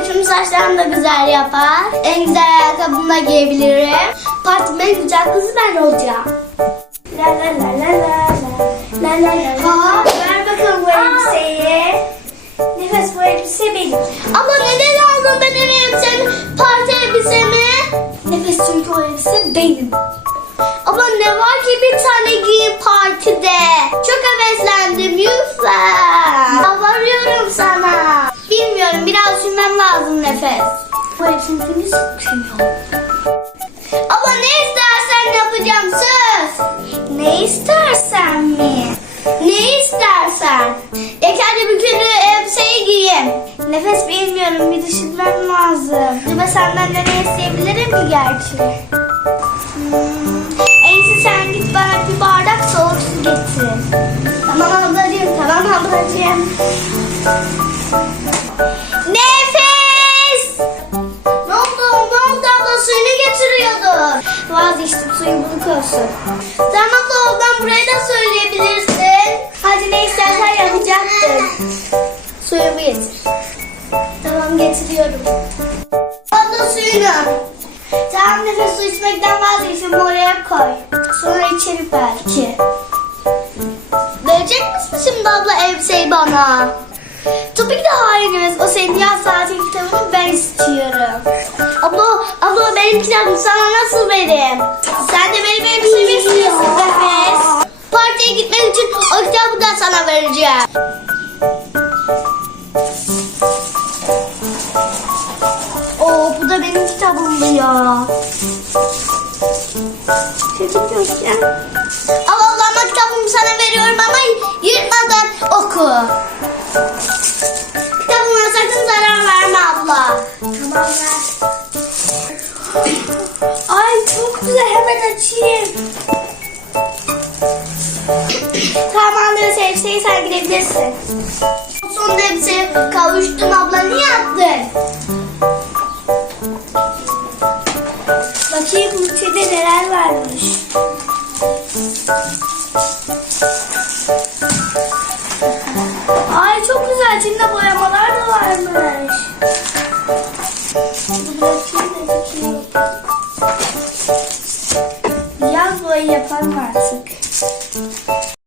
Hem tüm saçlarımı da güzel yapar. En güzel ayakkabımı da giyebilirim. Partimin en güzel kızı ben olacağım. La la la la la la la la Ha, ver bakalım bu elbiseyi. Nefes bu elbise benim. Ama neden aldın benim elbisemi? Parti elbisemi. Nefes çünkü o elbise benim. Ama ne var ki bir tane giyin partide. Çok heveslendim Yusuf. Yalvarıyorum sana nefes. Bu. Ama ne istersen yapacağım söz. Ne istersen mi? Ne istersen. İlk önce bükülü elbiseyi giyeyim. Nefes bilmiyorum bir düşünmem lazım. Acaba senden de ne isteyebilirim ki gerçi? Hmm, en iyisi sen git bana bir bardak soğuk su getir. Tamam ablacığım, tamam ablacığım. Buluk olsun. Tamam abla oradan buraya da söyleyebilirsin. Hadi ne istersen yapacaktır. Suyumu getir. Tamam getiriyorum. Abla suyunu. Tamam nefes su içmekten vazgeçtim oraya koy. Sonra içerim belki. Verecek misin şimdi abla elbiseyi bana? Tabii ki de hayır. O senin yaz tatil kitabını ben istiyorum. Abla, abla benim kitabımı sana nasıl vereyim? Sen de benim elbisemi istiyorsun Nefes. Partiye gitmek için o kitabı da sana vereceğim. Oo bu da benim kitabımdı ya. Çocuk yokken. Al Allah'ıma kitabımı sana veriyorum ama yırtmadan oku. Kitabıma sakın zarar verme abla. Tamam ver. Tamam anne elbiseyi sen gidebilirsin. Sonunda elbiseye kavuştun abla niye attın? Bakayım ülkede neler varmış. Ay çok güzel. İçinde boyamalar da varmış. yapalım artık.